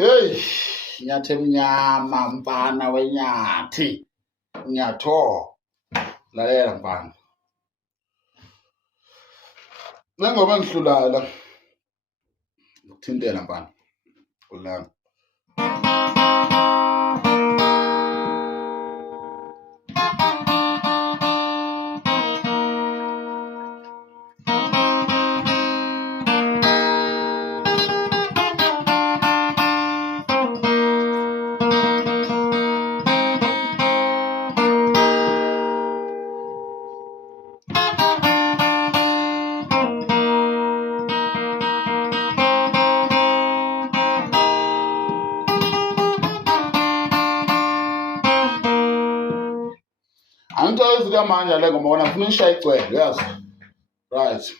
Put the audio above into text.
Heyi, inyathi emnyama mfana wenyathi. Nyatho. Lalela mfana. Njengoba ngihlulayo la. Ukuthintela mfana. Kulana. Angithola izinto manje le ngoma ngifuna ishaya igcwele, yazi. Right.